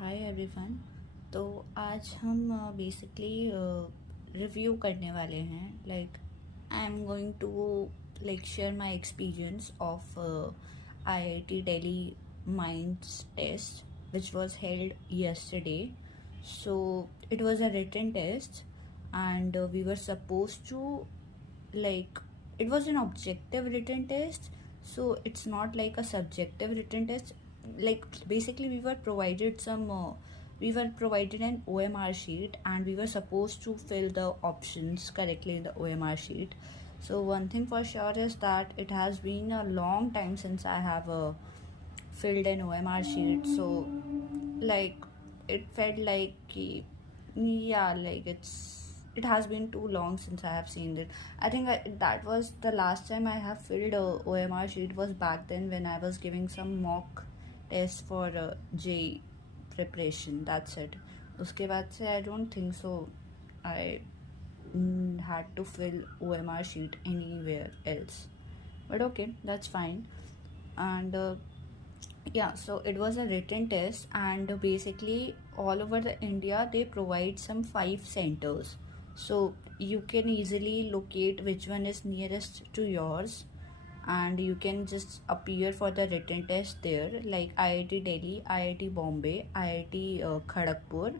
Hi everyone. तो आज हम बेसिकली रिव्यू करने वाले हैं। Like I am going to share my experience of IIT Delhi Minds test which was held yesterday. So it was a written test and we were supposed to like it was an objective written test, so it's not like a subjective written test. Like basically we were provided an OMR sheet and we were supposed to fill the options correctly in the OMR sheet. So one thing for sure is that it has been a long time since I have filled an OMR sheet. So like it felt like yeah, like it has been too long since I have seen it. I think that was the last time I have filled a OMR sheet was back then when I was giving some mock test for J preparation. That's it. उसके बाद से I don't think so I had to fill OMR sheet anywhere else. But okay, that's fine. And yeah, so it was a written test and basically all over the India they provide some 5 centers, so you can easily locate which one is nearest to yours and you can just appear for the written test there, like IIT Delhi, IIT Bombay, IIT Kharagpur,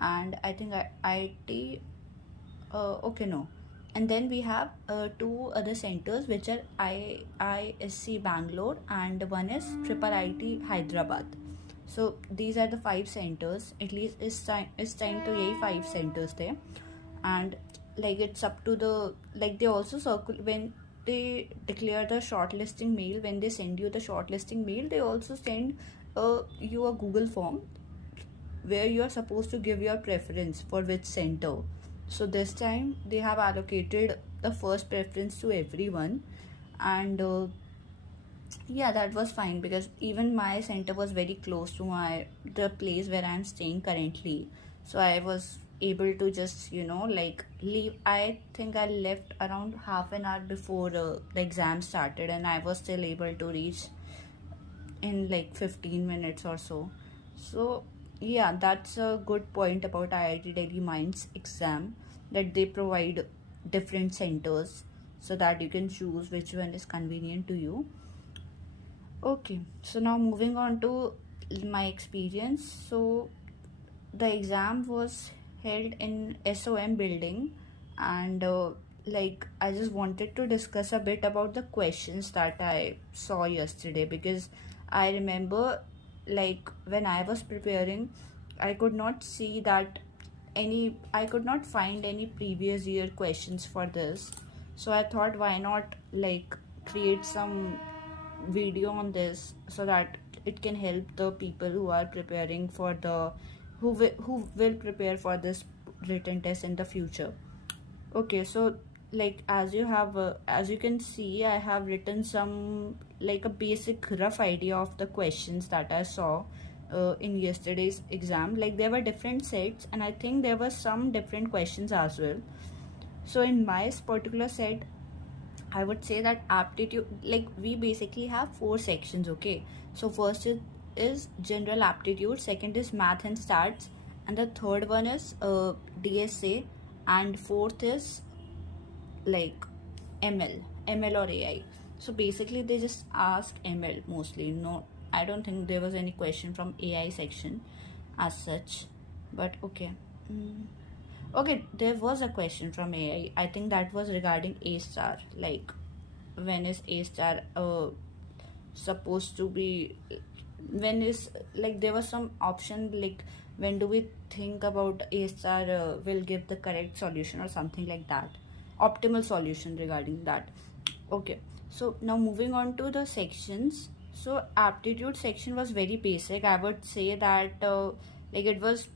and I think IIT okay, no, and then we have 2 other centers which are IISc Bangalore and one is IIT Hyderabad. So these are the 5 centers. At least it's time to यही 5 centers there. And like it's up to the, like they also circle when they declare the shortlisting mail. When they send you the shortlisting mail, they also send you a Google form where you are supposed to give your preference for which center. So this time they have allocated the first preference to everyone, and yeah, that was fine because even my center was very close to the place where I'm staying currently. So I was able to just leave. I think I left around half an hour before the exam started, and I was still able to reach in like 15 minutes or so. So yeah, that's a good point about IIT Delhi Minds exam, that they provide different centers so that you can choose which one is convenient to you. Okay, so now moving on to my experience. So the exam was held in SOM building, and I just wanted to discuss a bit about the questions that I saw yesterday, because I remember when I was preparing, I could not see that I could not find any previous year questions for this. So I thought, why not create some video on this so that it can help the people who are preparing for who will prepare for this written test in the future. Okay, so as you can see, I have written some a basic rough idea of the questions that I saw in yesterday's exam. Like there were different sets and I think there were some different questions as well. So in my particular set, I would say that aptitude, we basically have 4 sections. Okay, so first is general aptitude, second is math and stats, and the third one is DSA, and fourth is ML or AI. So basically they just ask ML mostly. No, I don't think there was any question from AI section as such, but okay. Okay, there was a question from AI. I think that was regarding A star. Like, when is A star supposed to be? When is there was some option when do we think about A star will give the correct solution or something like that, optimal solution regarding that. Okay, so now moving on to the sections. So aptitude section was very basic. I would say that it was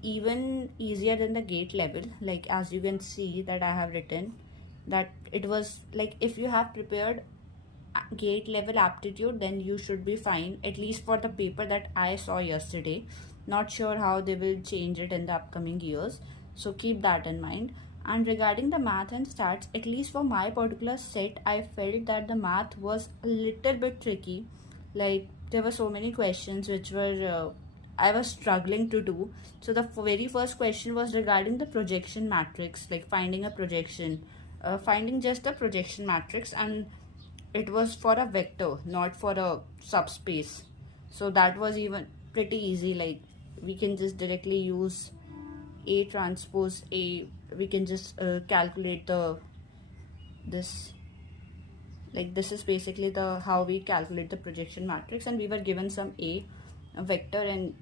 even easier than the gate level. Like as you can see that I have written that it was if you have prepared gate level aptitude, then you should be fine, at least for the paper that I saw yesterday. Not sure how they will change it in the upcoming years, so keep that in mind. And regarding the math and stats, at least for my particular set, I felt that the math was a little bit tricky. Like there were so many questions which were I was struggling to do. So the very first question was regarding the projection matrix, like finding a projection, finding just a projection matrix, and it was for a vector, not for a subspace. So that was even pretty easy. Like we can just directly use A transpose A. We can just calculate this. Like this is basically the how we calculate the projection matrix, and we were given some a vector, and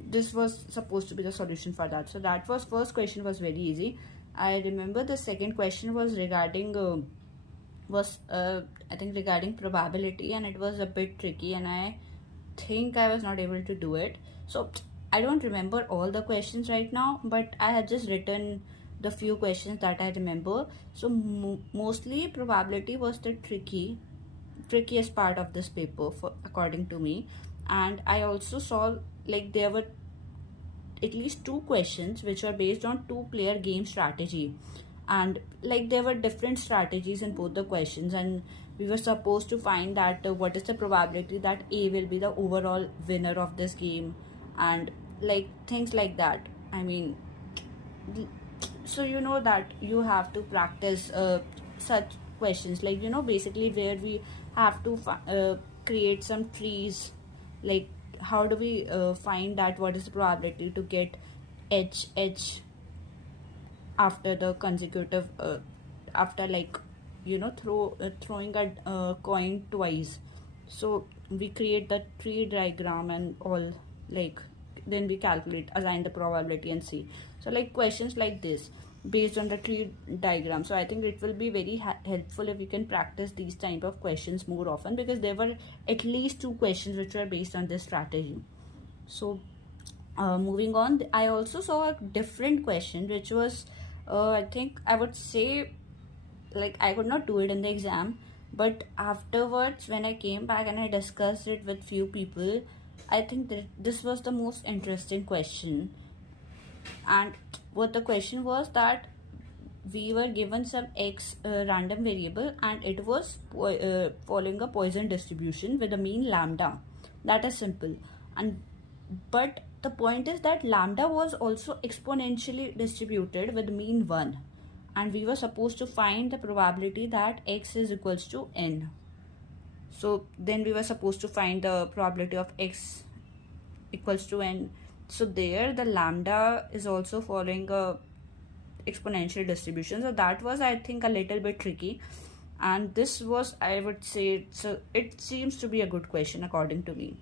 this was supposed to be the solution for that. So that was first question was very easy. I remember the second question was regarding I think regarding probability, and it was a bit tricky, and I think I was not able to do it. So I don't remember all the questions right now, but I have just written the few questions that I remember. So mostly probability was the trickiest part of this paper for according to me. And I also saw like there were at least two questions which were based on two-player game strategy, and like there were different strategies in both the questions, and we were supposed to find that what is the probability that A will be the overall winner of this game, and like things like that. I mean, so you know that you have to practice such questions, like basically where we have to create some trees, like how do we find that what is the probability to get h after the consecutive after like throwing a coin twice. So we create the tree diagram and all, like then we calculate, assign the probability and see. So like questions like this based on the tree diagram. So I think it will be very helpful if you can practice these type of questions more often, because there were at least two questions which were based on this strategy. So moving on, I also saw a different question which was I think I would say, like I could not do it in the exam, but afterwards when I came back and I discussed it with few people, I think that this was the most interesting question. And what the question was that we were given some x random variable, and it was following a Poisson distribution with a mean lambda. That is simple. And but the point is that lambda was also exponentially distributed with mean 1, and we were supposed to find the probability that x is equals to n. So then we were supposed to find the probability of x equals to n. So there the lambda is also following a exponential distribution. So that was, I think, a little bit tricky, and this was, I would say, so it seems to be a good question according to me.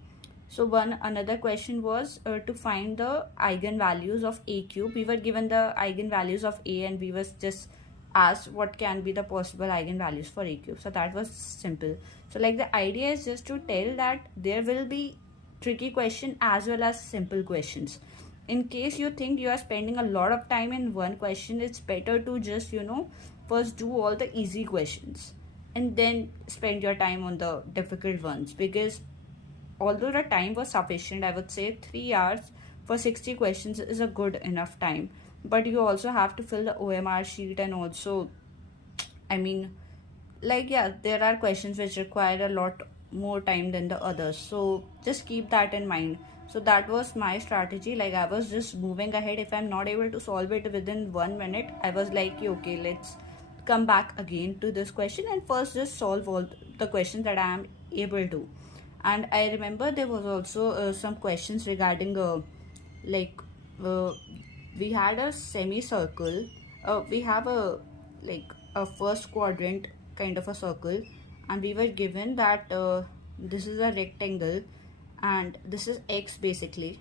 So another question was to find the eigenvalues of a cube. We were given the eigenvalues of a, and we was just asked what can be the possible eigenvalues for a cube. So that was simple. So like the idea is just to tell that there will be tricky question as well as simple questions. In case you think you are spending a lot of time in one question, it's better to just first do all the easy questions and then spend your time on the difficult ones, because although the time was sufficient, I would say 3 hours for 60 questions is a good enough time, but you also have to fill the OMR sheet, and also, I mean, like, yeah, there are questions which require a lot more time than the others, so just keep that in mind. So that was my strategy. Like, I was just moving ahead. If I'm not able to solve it within 1 minute, I was like, okay, let's come back again to this question and first just solve all the questions that I am able to. And I remember there was also some questions regarding we had a semicircle. We have a first quadrant kind of a circle, and we were given that this is a rectangle, and this is x, basically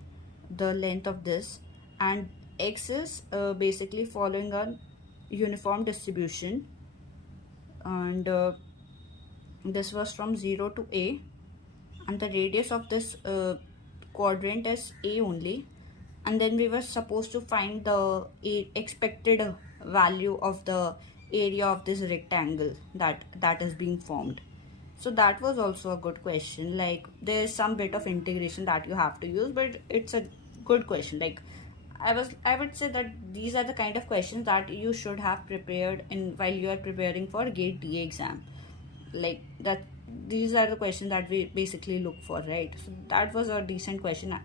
the length of this, and x is basically following a uniform distribution, and this was from 0 to a, and the radius of this quadrant is a only. And then we were supposed to find the expected value of the area of this rectangle that is being formed. So that was also a good question. Like, there's some bit of integration that you have to use, but it's a good question. Like, I would say that these are the kind of questions that you should have prepared in while you are preparing for GATE DA exam. Like that, these are the questions that we basically look for, right? So that was a decent question.